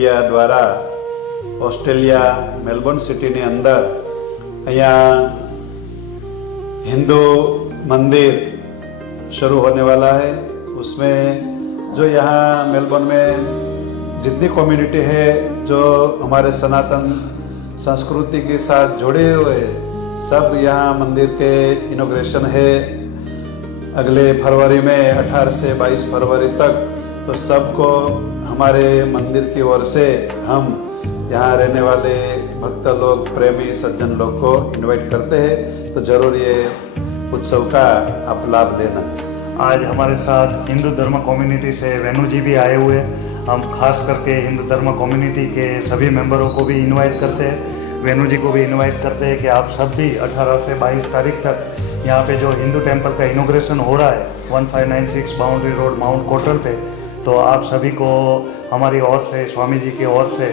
મીડિયા દ્વારા Australia Melbourne સિટીની અંદર અહીંયા हिंदू मंदिर शुरू होने वाला है। उसमें जो यहाँ मेलबोर्न में जितनी कम्युनिटी है जो हमारे सनातन संस्कृति के साथ जुड़े हुए सब यहाँ मंदिर के इनॉग्रेशन है अगले फरवरी में 18 से 22 फरवरी तक। तो सबको हमारे मंदिर की ओर से हम यहाँ रहने वाले भक्त लोग प्रेमी सज्जन लोग को इनवाइट करते हैं। तो ज़रूर ये उत्सव का आप लाभ लेना। आज हमारे साथ हिंदू धर्म कम्युनिटी से वेणु जी भी आए हुए हैं। हम खास करके हिंदू धर्म कम्युनिटी के सभी मेंबरों को भी इनवाइट करते हैं, वेणु जी को भी इनवाइट करते हैं कि आप सब भी 18 से 22 तारीख तक यहाँ पे जो हिंदू टेम्पल का इनॉग्रेशन हो रहा है 1596 बाउंड्री रोड माउंट कोटल पे, तो आप सभी को हमारी ओर से स्वामी जी की ओर से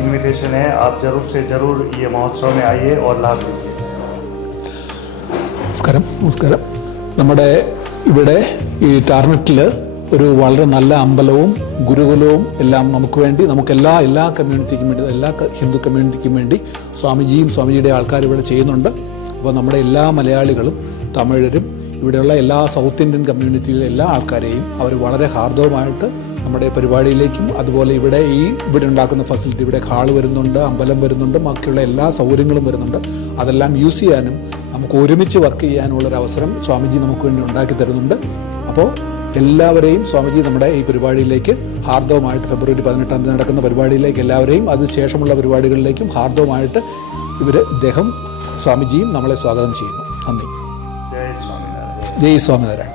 इनविटेशन है। आप ज़रूर से ज़रूर ये महोत्सव में आइए और लाभ लीजिए। നമസ്കാരം. നമ്മുടെ ഇവിടെ ഈ ടാർനെറ്റിൽ ഒരു വളരെ നല്ല അമ്പലവും ഗുരുകുലവും എല്ലാം നമുക്ക് വേണ്ടി എല്ലാ കമ്മ്യൂണിറ്റിക്കും വേണ്ടി എല്ലാ ഹിന്ദു കമ്മ്യൂണിറ്റിക്കും വേണ്ടി സ്വാമിജിയുടെ ആൾക്കാർ ഇവിടെ ചെയ്യുന്നുണ്ട്. അപ്പോൾ നമ്മുടെ എല്ലാ മലയാളികളും തമിഴരും ഇവിടെയുള്ള എല്ലാ സൗത്ത് ഇന്ത്യൻ കമ്മ്യൂണിറ്റിയിലെ എല്ലാ ആൾക്കാരെയും അവർ വളരെ ഹാർദവമായിട്ട് നമ്മുടെ പരിപാടിയിലേക്കും അതുപോലെ ഇവിടെ ഉണ്ടാക്കുന്ന ഫെസിലിറ്റി, ഇവിടെ ഹാള് വരുന്നുണ്ട്, അമ്പലം വരുന്നുണ്ട്, ബാക്കിയുള്ള എല്ലാ സൗകര്യങ്ങളും വരുന്നുണ്ട്. അതെല്ലാം യൂസ് ചെയ്യാനും നമുക്ക് ഒരുമിച്ച് വർക്ക് ചെയ്യാനുള്ളൊരവസരം സ്വാമിജി നമുക്ക് വേണ്ടി ഉണ്ടാക്കി തരുന്നുണ്ട്. അപ്പോൾ എല്ലാവരെയും സ്വാമിജി നമ്മുടെ ഈ പരിപാടിയിലേക്ക് ഹാർദവമായിട്ട് ഫെബ്രുവരി 18 നടക്കുന്ന പരിപാടിയിലേക്ക് എല്ലാവരെയും അതിനുശേഷമുള്ള പരിപാടികളിലേക്കും ഹാർദവമായിട്ട് ഇദ്ദേഹം സ്വാമിജിയും നമ്മളെ സ്വാഗതം ചെയ്യുന്നു. നന്ദി. ജയ് സ്വാമിനാരായൺ. ജയ് സ്വാമിനാരായൺ.